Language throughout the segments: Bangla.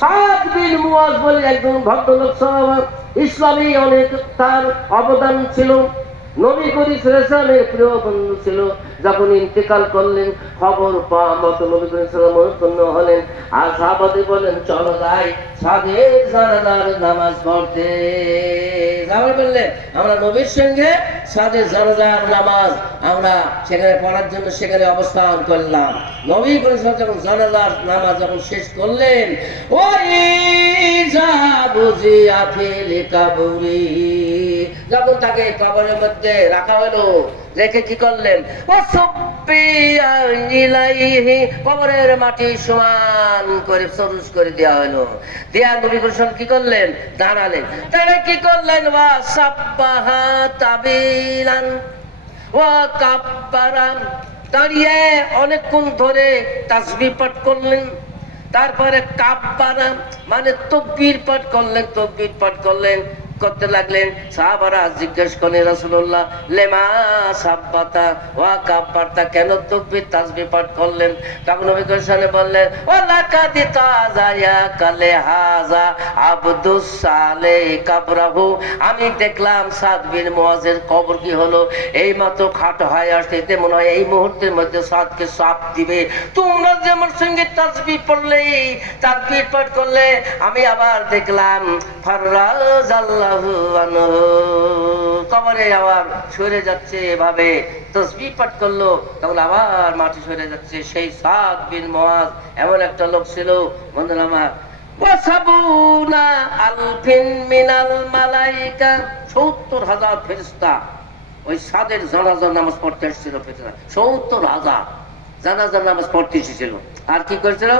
সাদ বিন মুয়াজ বলে একজন ভদ্রলোক সাহাবা, ইসলামী অনেক তার অবদান ছিল, নবী করিম সাল্লাল্লাহু আলাইহি ওয়াসাল্লামের প্রিয় বন্ধু ছিল। যখন ইন্তেকাল করলেন খবর পাওয়া মতো নবী করিম সাল্লাল্লাহু আলাইহি ওয়াসাল্লাম হলেন, আর সাহাবাদের বললেন চলো যাই সাদের জানাজার নামাজ পড়তে। সাহাবারা বললেন আমরা নবীর সঙ্গে সাদের জানাজার নামাজ আমরা সেখানে পড়ার জন্য সেখানে অবস্থান করলাম। নবী করিম সাল্লাল্লাহু আলাইহি ওয়াসাল্লাম যখন জানাজার নামাজ যখন শেষ করলেন, ওই যা বুঝি আফিল কাবুরি, যখন তাকে কবরের মধ্যে রাখা হলো, রেখে কি করলেন, কবরের মাটি সমান করে সরুজ করে দেওয়া হলো। দেয়া নবী করিম কি করলেন, দাঁড়ালেন। তারা কি করলেন, ওয়া সাব্বাহা তাবিলান ওয়া কাব্বারান, দাঁড়িয়ে অনেকক্ষণ ধরে তাসবিহ পাঠ করলেন। তারপরে কাব্বারা মানে তাকবীর পাঠ করলেন, তাকবীর পাঠ করলেন, করতে লাগলেন। সাহাবারা জিজ্ঞেস করলেন রাসূলুল্লাহ লেমা সাব্বাতা ওয়া কাব্বারতা, কেন তাকবীর তাসবিহ পাঠ করলেন? তখন নবী করিম বললেন ওয়ালাকাদ তাজায়া কালে হাযা আবদুস সালেহ কাবরাহু, আমি দেখলাম সাদ বিন মুয়াজের কবর কি হলো, এই মাত্র খাটো হয়ে আসছে, এতে মনে হয় এই মুহূর্তের মধ্যে সাদকে সাপ দিবে। তোমরা যে আমার সঙ্গে তাসবিহ পড়লে, তাকবীর পাঠ করলে, আমি আবার দেখলাম ফারাজাল্লাহু আনহু, কবরে আবার সরে যাচ্ছে। এভাবে তাসবিহ পাঠ করলো, তখন আবার মাটি সরে যাচ্ছে। সেই সাদ বিন মুয়াজ এমন একটা লোক ছিল বন্ধুরা আমার, ওয়াসাবুনা আলফিন মিনাল মালাইকা, ৭০,০০০ ফেরেশতা ওই সাদের জানাজার নামাজ পড়তে এসেছিল। ৭০,০০০ জানাজার নামাজ পড়তে এসেছিল। আর কি করেছিল,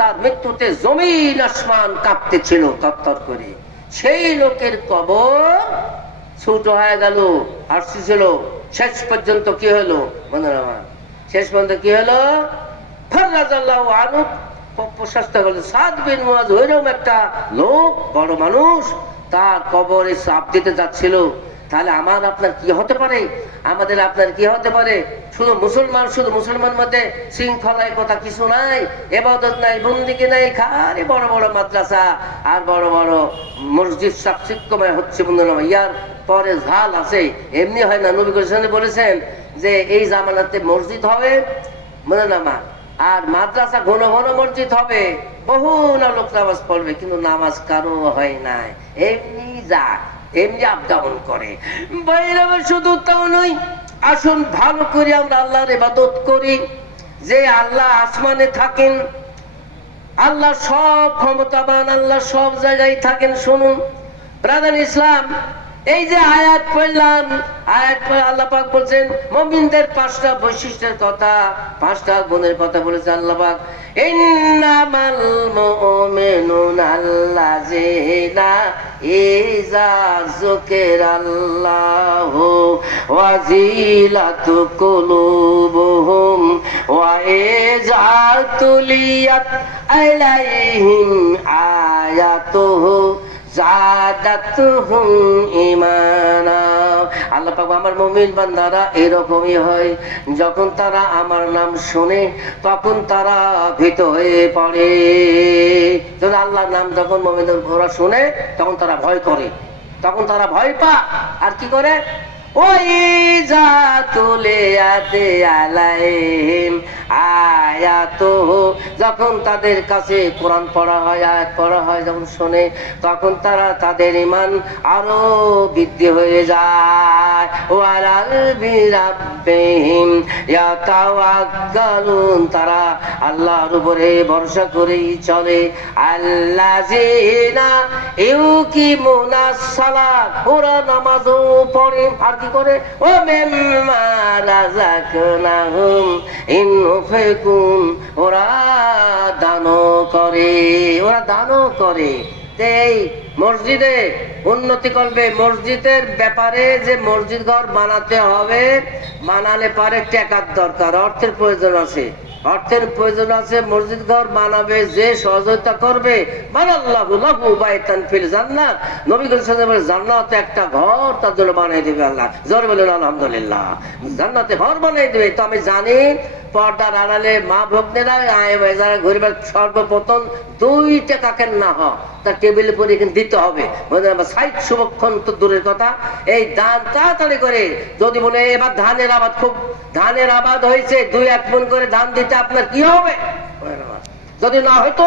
তার মৃত্যুতে জমিন আসমান কাঁপতেছিল তরতর করে। সেই লোকের কবর ছোট হয়ে গেল, আসছিল। শেষ পর্যন্ত কি হলো বন্ধুরা আমার, শেষ পর্যন্ত কি হলো, ফারাজাল্লাহু আনহু, প্রশস্ত হলো। সাদ বিন মুয়াজ ওইরকম একটা লোক, বড় মানুষ, তার কবরে চাপ দিতে যাচ্ছিল। তাহলে আমার আপনার কি হতে পারে, আমাদের আপনার কি হতে পারে? শুধু মুসলমান মধ্যে শৃঙ্খলায় কথা কিছু নাই, ইবাদত নাই, বন্দেগী নাই, খালি বড় বড় মাদ্রাসা আর বড় বড় মসজিদ সাকচিক্যময় হচ্ছে বন্ধুরা। ইয়ার পরে ঝাল আছে, এমনি হয় না। নবী করিম বলেছেন যে এই জামানাতে মসজিদ হবে মনে নামা, আর মাদ্রাসা ঘন ঘন মসজিদ হবে, বহু না লোক নামাজ পড়বে, কিন্তু নামাজ কারো হয় নাই, এমনি যাক, এমনি আপ ডাউন করে। বাইরে শুধু তাও নয়, আসুন ভালো করে আমরা আল্লাহর ইবাদত করি। যে আল্লাহ আসমানে থাকেন, আল্লাহ সব ক্ষমতাবান, আল্লাহ সব জায়গায় থাকেন। শুনুন ব্রাদার ইসলাম, এই যে আয়াত পড়লাম, আয়াত পড়ে আল্লাহ পাক বলছেন মুমিনদের ৫টা বৈশিষ্ট্যের কথা, 5টা গুণের কথা বলেছে আল্লাহ পাক। ইন্নামাল মুমিনুনা আল্লাযিনা ইযা যুকিরাল্লাহু ওয়াজিলাতু কুলুবুহুম ওয়া ইযা তুলিয়াত আলাইহিম আয়াতুহু জাদাতুহুম ঈমানা। আল্লাহ পাক আমার মুমিন বান্দারা এরকমই হয়, যখন তারা আমার নাম শুনে তখন তারা ভীত হয়ে পড়ে। যখন আল্লাহর নাম যখন মুমিনদের ওরা শুনে তখন তারা ভয় করে, তখন তারা ভয় পা। আর কি করে, ওই যা তুলিয়াতে আলাইহিম আয়াতুহু, যখন তাদের কাছে কোরআন পড়া হয়, আয়াত পড়া হয়, যখন শোনে তখন তারা তাদের ঈমান আরো বৃদ্ধি হয়ে যায়। ওয়ালা বিরাব্বিহিম ইয়াতাওয়াক্কালুন, তারা আল্লাহর উপরে ভরসা করেই চলে। আল্লাযিনা ইউকিমুনাস সালাত, ওরা নামাজও পড়ে। আর কি করে, ও মিম্মা রাযাকনাহুম ইনফিকুন, ওরা দানও করে, ওরা দানও করে। এই মসজিদে উন্নতি করবে, মসজিদের ব্যাপারে যে মসজিদ ঘর বানাতে হবে, বানালে পারে টাকার দরকার, অর্থের প্রয়োজন আছে। অর্থের প্রয়োজন আছে, মসজিদ ঘর বানাবে, যে সহযোগিতা করবে, বানাল্লাহু লাহু বাইতান ফিল জান্নাত, নবী সাল্লাল্লাহু আলাইহি ওয়াসাল্লাম জান্নাতে একটা ঘর তার জন্য বানিয়ে দেবে আল্লাহ। জোরে বলেন আলহামদুলিল্লাহ। জান্নাতে ঘর বানিয়ে দেবে। তো আমি জানি পর্দার আড়ালে মা ভক্তেরা যারা গরিব, সর্বপ্রথম 2 টাকা কেন না হয় তার টেবিলে পরে কিন্তু দিতে হবে। সাইড সুবক্ষণ তো দূরের কথা, এই দান তাড়াতাড়ি করে যদি বলে এবার ধানের আবাদ, খুব ধানের আবাদ হয়েছে, 2-1 মণ করে ধান দিতে আপনার কি হবে? যদি না হয়তো